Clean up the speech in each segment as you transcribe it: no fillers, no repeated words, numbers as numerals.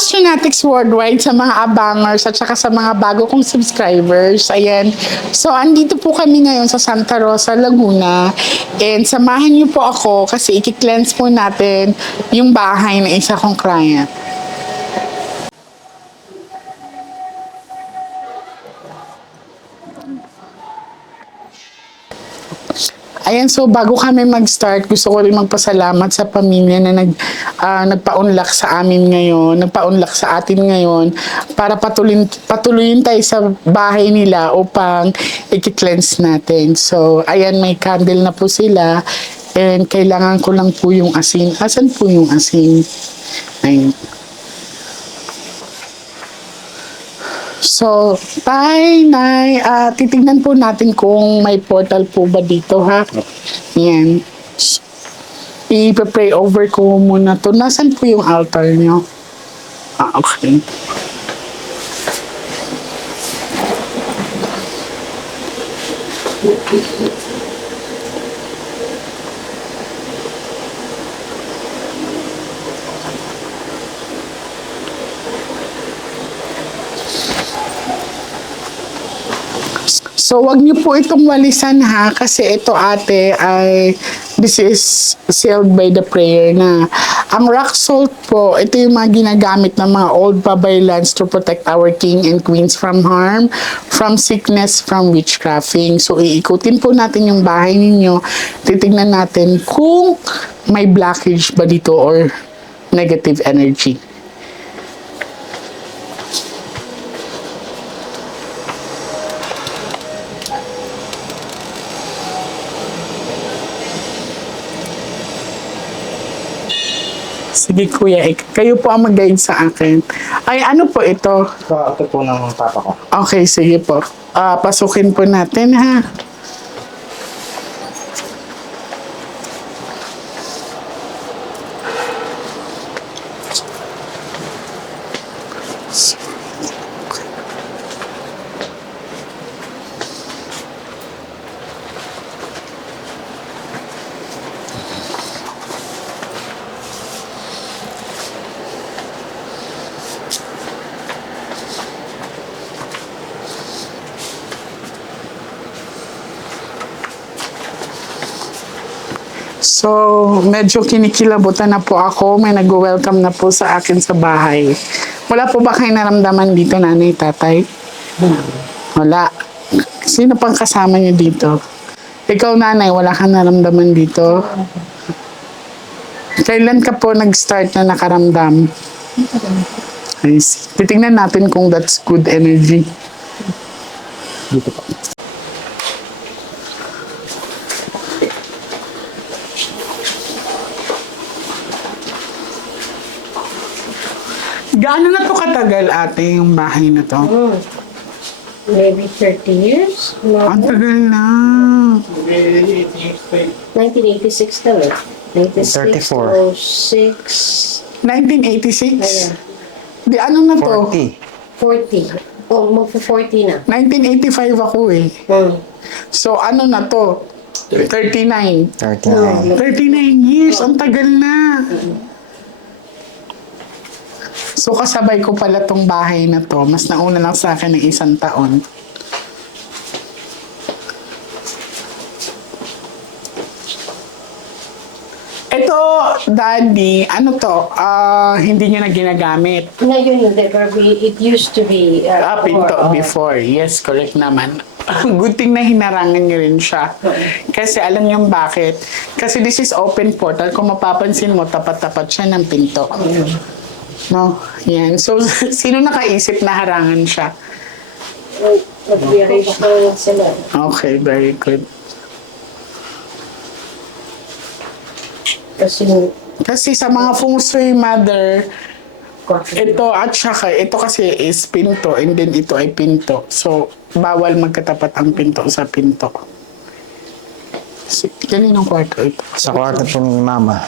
Astronatics Worldwide, sa mga abangers at saka sa mga bago kong subscribers. Ayan. So, andito po kami ngayon sa Santa Rosa, Laguna. And samahan niyo po ako kasi i-cleanse po natin yung bahay ng isa kong client. Ayan, so bago kami mag-start, gusto ko rin magpasalamat sa pamilya na nagpaunlak sa amin ngayon, nagpaunlak sa atin ngayon para patuloyin tayo sa bahay nila upang i-cleanse natin. So, ayan, may candle na po sila and kailangan ko lang po yung asin. Asan po yung asin? Ayun. So, Nay, titignan po natin kung may portal po ba dito, ha? Yan. I-pray over ko muna to. Nasaan po yung altar nyo? Okay. So, wag niyo po itong walisan, ha, kasi ito, ate, this is sealed by the prayer na. Ang rock salt po, ito yung mga ginagamit ng mga old pabaylans to protect our king and queens from harm, from sickness, from witchcrafting. So, iikutin po natin yung bahay ninyo. Titignan natin kung may blockage ba dito or negative energy. Sige kuya, kayo po ang mag-guide sa akin. Ay, ano po ito? Ito po ng papa ko. Okay, sige po. Pasukin po natin, ha. So, medyo kinikilabutan na po ako. May nag-welcome na po sa akin sa bahay. Wala po ba kayo naramdaman dito, nanay, tatay? Wala. Sino pang kasama niyo dito? Ikaw, nanay, wala kang naramdaman dito? Kailan ka po nag-start na nakaramdam? I see. Titingnan natin kung that's good energy. Dito po. Gaano na to katagal, ate, yung bahay na to? Maybe 30 years? No. Ang tagal na. 1986 daw eh. 96, 34. 06, 1986? Ayan. Di ano na to? 40. 40. Oh, magpo-40 na. 1985 ako eh. So ano na to? 39. 39. 39 years, ang tagal na. So kasabay ko pala tong bahay na to. Mas nauna lang sa akin ng 1 taon. Ito, Daddy, ano to? Hindi nyo na ginagamit. Ngayon hindi, pero it used to be Pinto before. Yes, correct naman. Good thing na hinarangan nyo rin siya. Kasi alam nyo bakit? Kasi this is open portal. Kung mapapansin mo, tapat-tapat siya ng pinto. No? Yan. So, sino nakaisip na harangan siya? Mag-rearrange na sila. Okay, very good. Kasi sa mga feng shui, mother, ito at saka, ito kasi is pinto and then ito ay pinto. So, bawal magkatapat ang pinto sa pinto. Kaninong kwarto ito? Sa kwarto po ni mama.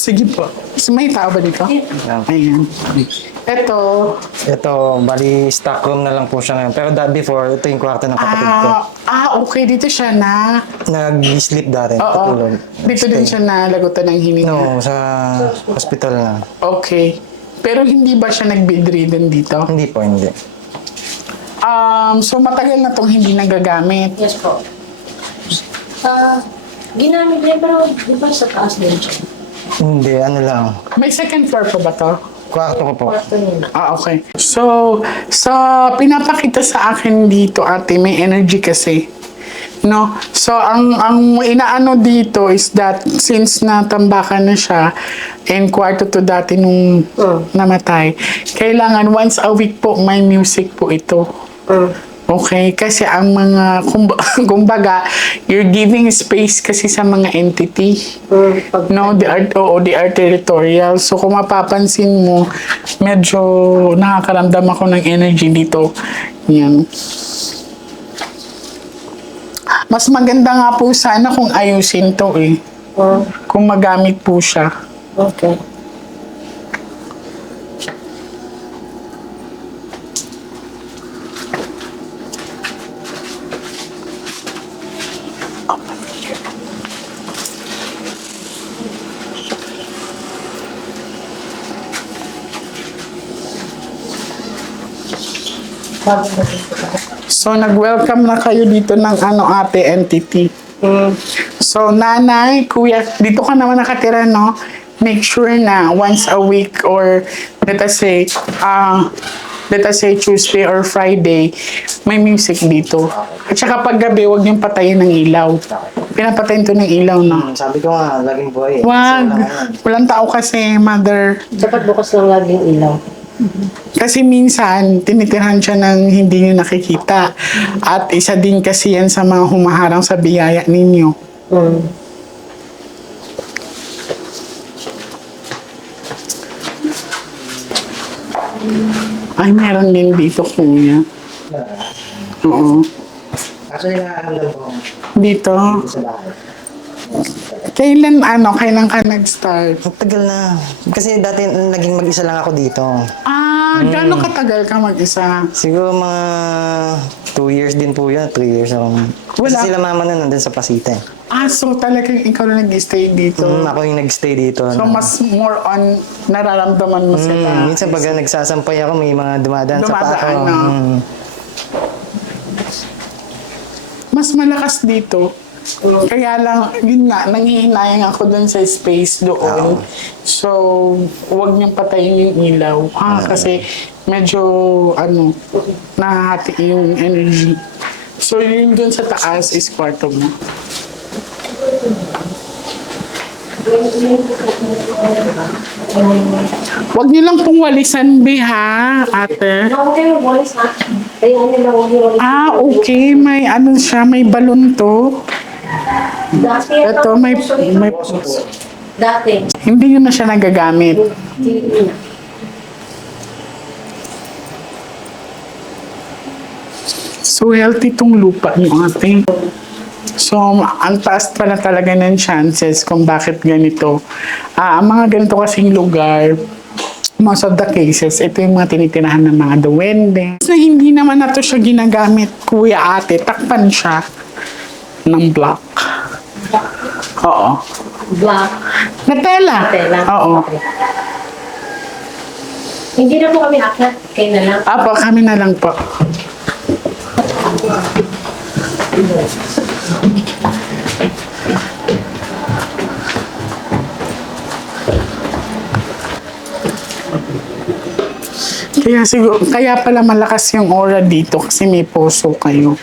Sige po. May tao ba dito? Ayan. Ito, Ito, bali stock room na lang po siya ngayon. Pero before, ito yung kwarto ng kapatid ko. okay. Dito siya na. Nag-sleep dati, Oo. patulog. Dito din siya na lagutan ng hininga. No, sa hospital na. Okay. Pero hindi ba siya nag-bedridden dito? Hindi po, hindi. So matagal na tong hindi nagagamit. Yes po. Ginamit niya, pero di ba sa taas din siya? Hindi, ano lang. May second floor pa ba to? Kwarto ko po. Kwarto niya. Okay. So, sa pinapakita sa akin dito, ate, may energy kasi. No? So, ang inaano dito is that since natambakan na siya and kwarto to dati nung namatay, kailangan once a week po may music po ito. Okay? Kasi ang mga, kumbaga, you're giving space kasi sa mga entity. No, they are territorial. So kung mapapansin mo, medyo nakakaramdam ako ng energy dito. Yan. Mas maganda nga po sana kung ayusin to eh. Kung magamit po siya. Okay. So nag-welcome na kayo dito ng ate entity. So nanay, kuya, dito ka naman nakatira, no? Make sure na once a week or let us say Tuesday or Friday, may music dito. At saka pag gabi, huwag niyong patayin ng ilaw. Pinapatayin to ng ilaw, no? Sabi ko nga, laging buhay. Wag. Walang tao kasi, mother. Dapat bukas lang laging ilaw. Kasi minsan, tinitirhan siya ng hindi niyo nakikita. At isa din kasi yan sa mga humaharang sa biyaya ninyo. Ay, meron din dito, kuya. Oo. Actually, nakakamdam ko Dito. sa bahay. Kailan ka nag-start? Ang tagal na. Kasi dati naging mag-isa lang ako dito. Gano'ng katagal ka mag-isa? Siguro mga 2 years din po yan. 3 years ako. Kasi Wala. sila mama na nandun sa Pasite. So talagang ikaw na nag-stay dito. Ako yung nag-stay dito. So mas more on nararamdaman mo sila. Minsan pag nagsasampay ako, may mga dumadaan sa paa ko. Dumadaan, no? Mas malakas dito. Kaya lang, yun nga, nangihinayang ako dun sa space doon. So, huwag niyong patayin yung ilaw. Kasi medyo, nahahati yung energy. So, yun dun sa taas is kwarto mo. Huwag niyo lang pong walisan, Bi, ha, ate? Okay, voice ha. Kaya nila huwag yung Okay. May siya, may balon to. Dati Ito, may Dati. hindi nyo na siya nagagamit. Hindi na. So, healthy tong lupa nyo, ate. So, ang taas pala talaga ng chances kung bakit ganito. Ang mga ganito kasing lugar, most of the cases, ito yung mga tinitirahan ng mga duwende. Na hindi naman na to siya ginagamit, kuya ate, takpan siya ng block. Oo. Black. Na tela. Tela. Oo. Okay. Hindi na po kami akyat. Kayo na lang. Apo, kami na lang po. Kaya pala malakas yung aura dito kasi may puso kayo.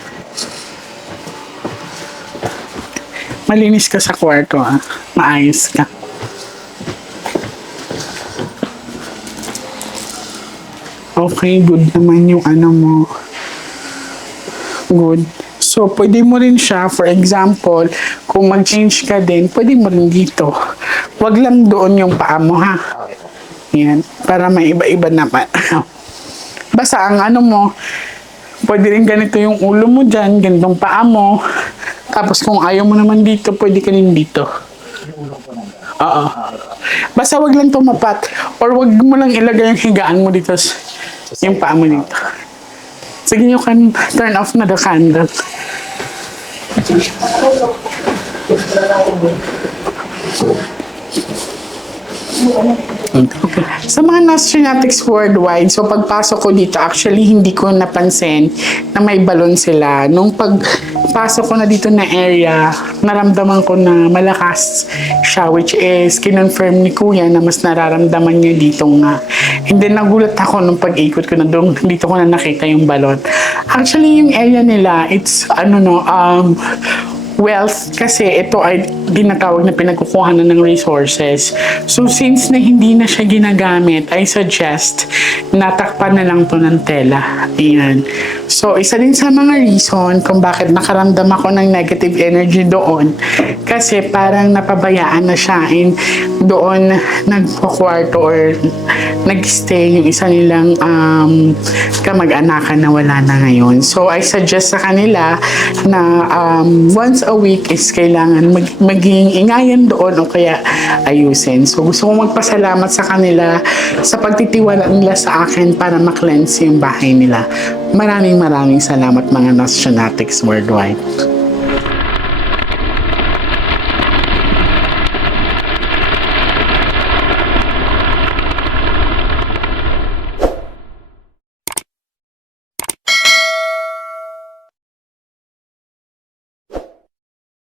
Malinis ka sa kwarto, maayos ka. Okay, good naman yung mo. Good. So, pwede mo rin siya, for example, kung mag-change ka din, pwede mo rin dito. Wag lang doon yung paa mo, ha? Yan. Para may iba-iba naman. Basta ang mo, pwede rin ganito yung ulo mo dyan, ganitong paa mo. Tapos kung ayaw mo naman dito, pwede ka rin dito. Oo. Basta wag lang tumapat or wag mo lang ilagay yung higaan mo dito, yung paa mo dito. Sige, you can turn off na the candle. Okay. Sa mga Nostronatics worldwide, so pagpasok ko dito, actually hindi ko napansin na may balon sila. Nung pagpasok ko na dito na area, naramdaman ko na malakas siya, which is kinonfirm ni Kuya na mas nararamdaman niya dito nga. And then nagulat ako nung pag-ikot ko na doon, dito ko na nakita yung balon. Actually, yung area nila, it's wealth kasi ito ay dinatawag na pinagkukuhanan ng resources. So since na hindi na siya ginagamit, I suggest natakpan na lang to ng tela. Ayan. So isa din sa mga reason kung bakit nakaramdam ako ng negative energy doon kasi parang napabayaan na siya and doon nagpo-kwarto or nag-stay yung isa nilang kamag-anakan na wala na ngayon. So I suggest sa kanila na once a week is kailangan maging ingayan doon o kaya ayusin. So gusto kong magpasalamat sa kanila sa pagtitiwala nila sa akin para ma-cleanse yung bahay nila. Maraming salamat mga Nostronatics worldwide.